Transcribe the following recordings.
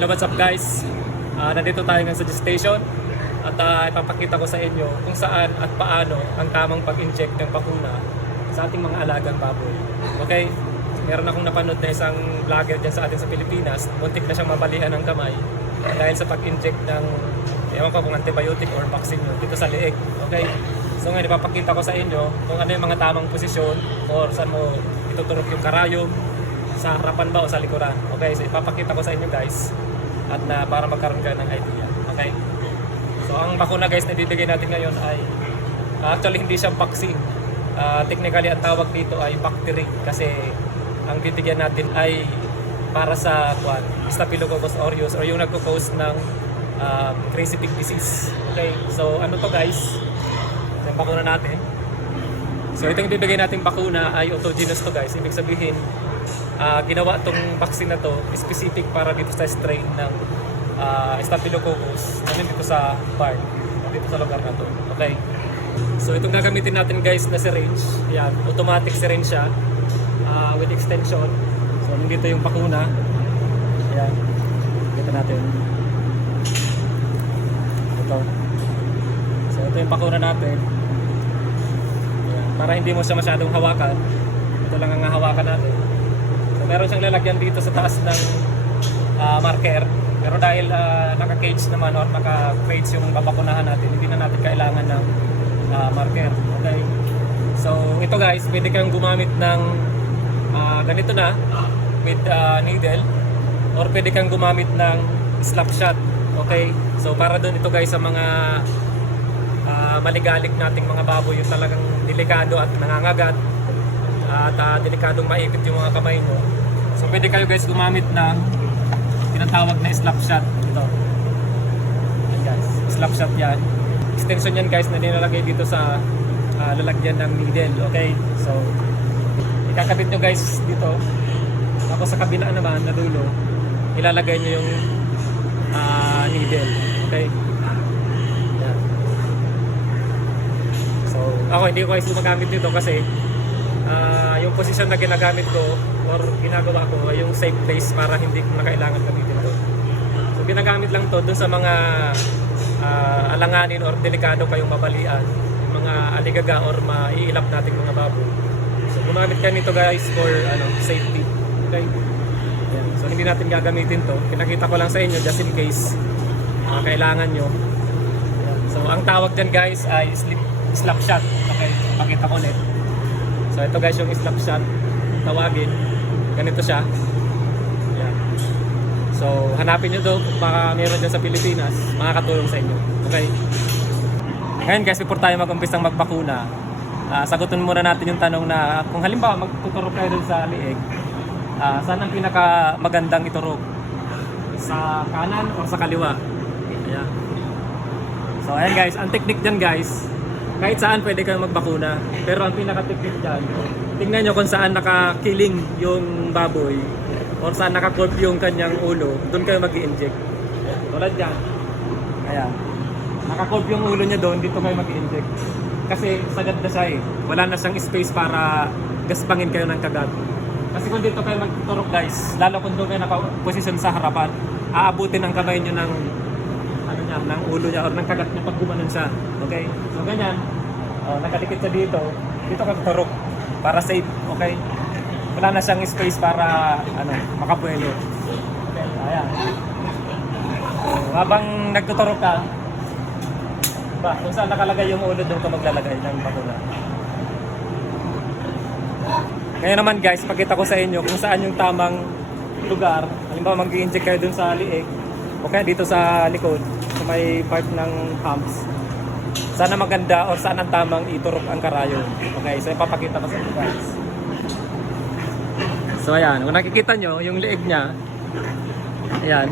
Hello, what's up guys? Nandito tayo ngayon sa station at ipapakita ko sa inyo kung saan at paano ang tamang pag-inject ng bakuna sa ating mga alagang baboy. Okay? Meron akong napanood na isang vlogger dyan sa atin sa Pilipinas, muntik na siyang mabalian ng kamay dahil sa pag-inject ng ewan ko kung antibiotic or vaccine yun dito sa liig. Okay? So ngayon ipapakita ko sa inyo kung ano yung mga tamang posisyon or saan mo ituturok yung karayom, sa harapan ba o sa likuran. Okay, so ipapakita ko sa inyo guys at para magkaroon kayo ng idea. Okay, so ang bakuna guys na bibigay natin ngayon ay actually hindi siya vaccine. Technically ang tawag dito ay bacteria kasi ang bibigyan natin ay para sa Staphylococcus aureus or yung nagpo-cause ng crazy pig disease. Okay, so ano to guys, yung bakuna natin. So itong bibigay natin bakuna ay autogenous to guys. Ibig sabihin ginawa itong vaccine na to specific para dito sa strain ng Staphylococcus dito sa barn, dito sa lugar na to. Okay, so itong gagamitin natin guys na syringe, yan, automatic syringe siya with extension. So nandito yung bakuna, yan, kita natin ito. So ito yung bakuna natin, yan, para hindi mo siya masyadong hawakan, ito lang ang hawakan natin. Meron siyang lalagyan dito sa taas ng marker. Pero dahil naka-cage naman or naka-cage yung babakunahan natin, hindi na natin kailangan ng marker. Okay? So ito guys, pwede kang gumamit ng ganito na with needle or pwede kang gumamit ng slap shot. Okay? So para doon ito guys sa mga maligalig nating mga baboy, yung talagang delikado at nangangagat at delikadong maipit yung mga kamay nyo. So pwede kayo guys gumamit ng tinatawag na slap shot. Ito. Yan guys, slap shot yan. Extension yan guys na nilalagay dito sa lalagyan ng needle. Okay, so ikakabit nyo guys dito. Tapos sa kabila naman na dulo, ilalagay nyo yung needle. Okay. Yan. So ako hindi ko guys gumagamit dito kasi yung position na ginagamit ko or ginagawa ko ay yung safe place para hindi ko na kailangan gamitin to. So ginagamit lang to dun sa mga alanganin or delikado kayong mabalian, mga aligaga or maiilap nating mga baboy. So gumamit ka nito guys for safety. Okay? Yan. So hindi natin gagamitin to. Pinakita ko lang sa inyo just in case kailangan nyo. Yan. So ang tawag dyan guys ay slap shot. Okay, pakita ko ulit. So ito guys yung slap shot, tawagin, ganito siya. Yan. So hanapin nyo doon kung baka meron dyan sa Pilipinas, makakatulong sa inyo. Okay. Ngayon guys, before tayo mag-umpisang magbakuna, sagutin muna natin yung tanong na kung halimbawa magtuturok kayo dun sa liig, saan ang pinaka magandang iturok? Sa kanan o sa kaliwa? Ayan. So ayan guys, ang technique dyan guys, kahit saan pwede kayong magbakuna. Pero ang pinaka-technique dyan, tingnan nyo kung saan nakakiling yung baboy or saan nakakurp yung kanyang ulo, doon kayo mag-i-inject. Tulad dyan. Ayan. Nakakurp yung ulo niya doon, dito kayo mag-i-inject. Kasi sagad na siya eh. Wala na siyang space para gaspangin kayo ng kagat. Kasi kung dito kayo magtuturok guys, lalo kung doon kayo naka-position sa harapan, aabutin ang kamay nyo ng ng ulo niya or ng kagat niya pag gumanon siya. Okay? So ganyan, nakadikit siya dito ka turok para safe. Okay? Wala na siyang space para makabuelo. Okay? Ayan. So, habang nagtuturok ka, kung saan nakalagay yung ulo, doon ka maglalagay ng bakuna. Ngayon naman guys, pakita ko sa inyo kung saan yung tamang lugar. Halimbawa mag-i-inject kayo dun sa liig, okay, dito sa likod, sa may part ng humps. Sana maganda o saan ang tamang iturok ang karayon. Okay, so ipapakita ko sa inyo guys. So ayan, kung nakikita nyo yung liig nya, ayan,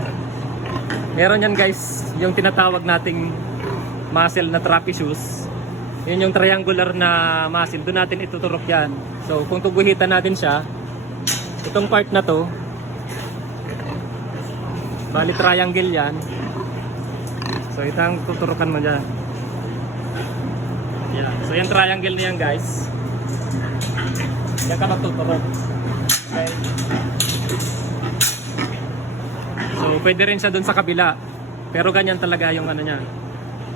meron yan guys yung tinatawag nating muscle na trapezius. Yun yung triangular na muscle, doon natin ituturok yan. So kung tuguhitan natin siya, itong part na to, bali triangle yan. So itang tuturukan mo dyan. Yeah. So yung triangle na yan guys, yan ka magtuturok. Okay. So So pwede rin siya dun sa kabila. Pero ganyan talaga yung ano niya,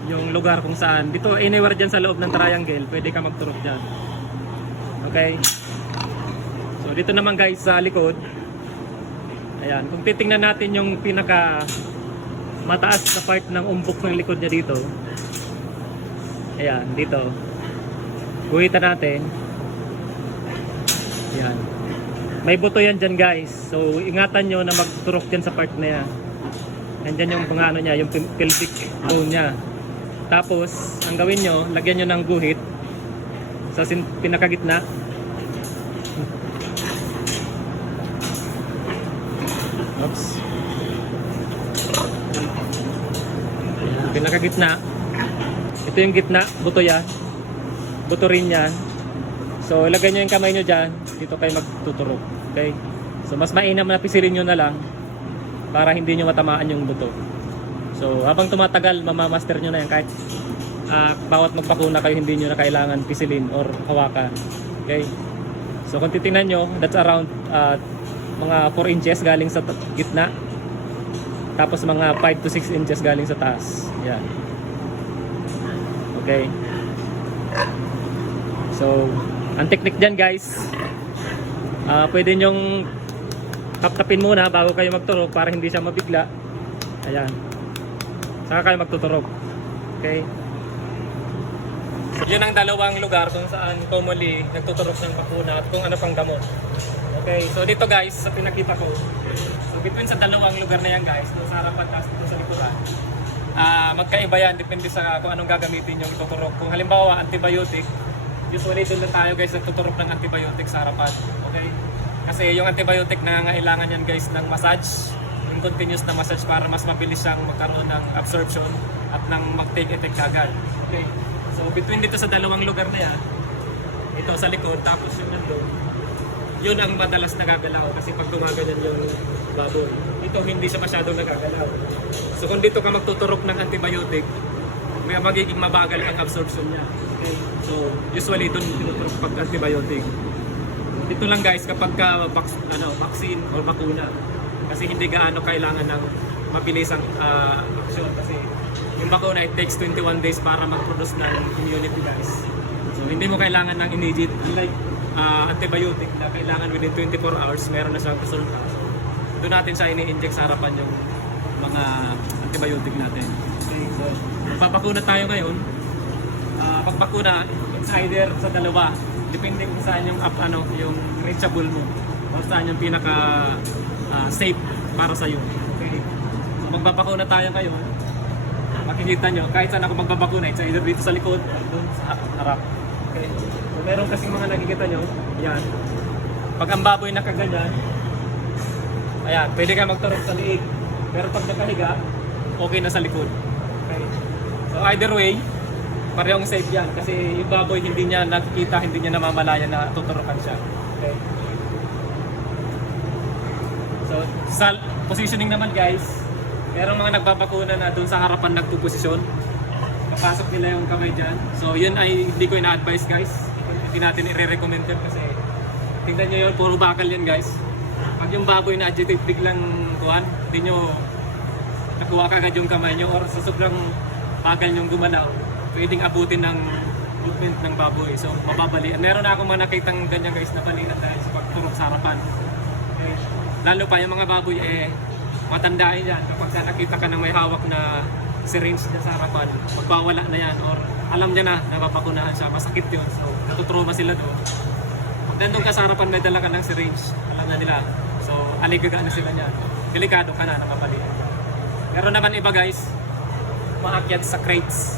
yung lugar kung saan. Dito anywhere dyan sa loob ng triangle, pwede ka magturok dyan. Okay? So dito naman guys sa likod, ayan, kung titingnan natin yung pinaka mataas na part ng umbok ng likod niya dito. Ayan, dito. Guhitan natin. Ayan. May buto yan dyan guys. So ingatan nyo na magturok dyan sa part na yan. Nandyan yung pangano niya, yung pelvic bone niya. Tapos, ang gawin nyo, lagyan nyo ng guhit sa pinakagitna. Oops. Pinakagitna. Ito yung gitna, buto yan. Buto rin yan. So, ilagay nyo yung kamay nyo dyan. Dito kayo magtuturok. Okay? So, mas mainam na pisilin nyo na lang para hindi nyo matamaan yung buto. So, habang tumatagal, mamamaster nyo na yan. Kahit bawat magpakuna kayo, hindi nyo na kailangan pisilin or hawakan. Okay? So, kung titingnan nyo, that's around mga 4 inches galing sa gitna. Tapos mga 5 to 6 inches galing sa taas. Yan. Okay. So, ang technique dyan guys, pwede nyong tap-tapin muna bago kayo magturok para hindi siya mabigla. Ayan. Saka kayo magtuturok. Okay. So, yun ang dalawang lugar kung saan commonly nagtuturok ng bakuna at kung ano pang gamot. Okay. So dito guys, sa pinakita ko, so between sa dalawang lugar na yan guys, doon sa harapan at dito sa likuran, magkaiba yan, depende sa kung anong gagamitin yung ituturok. Kung halimbawa antibiotic, usually doon lang tayo guys nagtuturok ng antibiotic sa harapan. Okay? Kasi yung antibiotic nangangailangan yan guys ng massage, yung continuous na massage para mas mabilis siyang magkaroon ng absorption at nang mag-take effect agad. Okay? So between dito sa dalawang lugar na yan, ito sa likod tapos yung nandun, yun ang madalas nagagalaw kasi pag gumaganyan yung baboy. Ito hindi siya masyadong nagagalaw. So kung dito ka magtuturok ng antibiotic, may magiging mabagal ang absorption niya. Okay? So usually doon tinuturok pag antibiotic. Dito lang guys kapag ka vaccine or bakuna. Kasi hindi gaano kailangan ng mabilisang action kasi yung bakuna it takes 21 days para mag-produce ng immunity guys. So hindi mo kailangan ng immediate like antibiotic na kailangan within 24 hours meron na siyang resulta. So, doon natin siya ini-inject sa harapan yung mga antibiotic natin. Okay, so papakuna tayo ngayon. Pagbakuna, it's either sa dalawa. Depende kung saan yung yung reachable mo o saan yung pinaka safe para sa iyo. Okay. So magbabakuna tayo ngayon. Makikita nyo, kahit saan ako magbabakuna, it's either dito sa likod o doon sa harap. Okay. So meron kasing mga nakikita nyo, yan. Pag ang baboy nakaganyan, ayan, pwede ka magturok sa liig. Pero pag nakahiga, okay na sa likod. Okay. So either way, parehong safe yan. Kasi yung baboy hindi niya nakikita, hindi niya namamalayan na tuturokan siya. Okay. So sa positioning naman guys, merong mga nagbabakuna na doon sa harapan nagpuposisyon. Papasok nila yung kamay dyan. So yun ay hindi ko ina-advise guys. Hindi natin i-recommend yan kasi tingnan nyo yun, puro bakal yan guys. Pag yung baboy na agitate biglang kuhan, hindi nyo nakuha kagad yung kamay nyo or sa sobrang bagal nyong gumalaw, pwedeng abutin ng movement ng baboy. So mababalian. Meron na akong mga nakitang ganyan guys na balinan dahil sa pagturok sa harapan. Okay. Lalo pa yung mga baboy matandaan yan kapag nakita ka ng may hawak na syringe na sa harapan, magpawala na yan or alam niya na napapakunahan siya, masakit yun. So natutroma sila doon. Pag nandun ka sa harapan may dala ka ng syringe, alam na nila. So aligaga na sila niyan. Delikado ka na, napapalian. Pero naman iba guys, maakyat sa crates.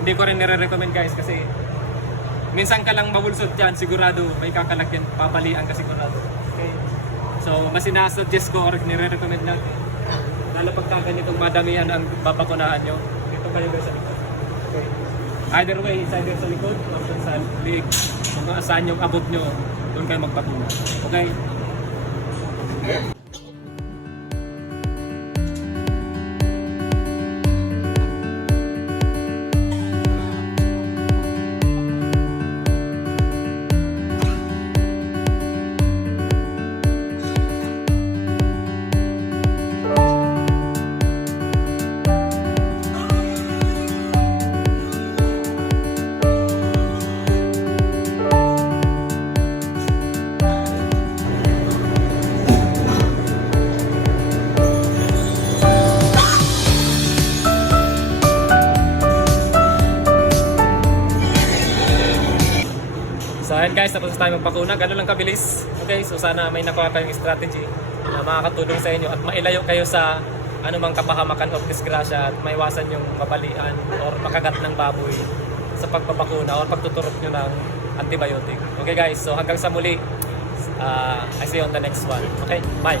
Hindi ko rin nire-recommend guys kasi minsan ka lang mabulsot dyan, sigurado may kakalagyan, papalian ka sigurado. Okay. So mas sinasuggest ko or nire-recommend natin, lalo pag ganitong madamihan ang papakunahan nyo, dito kayo guys sa likod. Okay. Either way, it's either sa likod or sa liig. Kung saan yung abot nyo, doon kayo magpakuna. Okay? guys, tapos tayo magpakuna. Ganun lang kabilis. Okay, so sana may nakuha kayong strategy na makakatulong sa inyo at mailayo kayo sa anumang kapahamakan o disgrasya at maiwasan yung mabalian or makagat ng baboy sa pagpapakuna o pagtuturok nyo ng antibiotic. Okay guys, so hanggang sa muli, I see you on the next one. Okay, bye!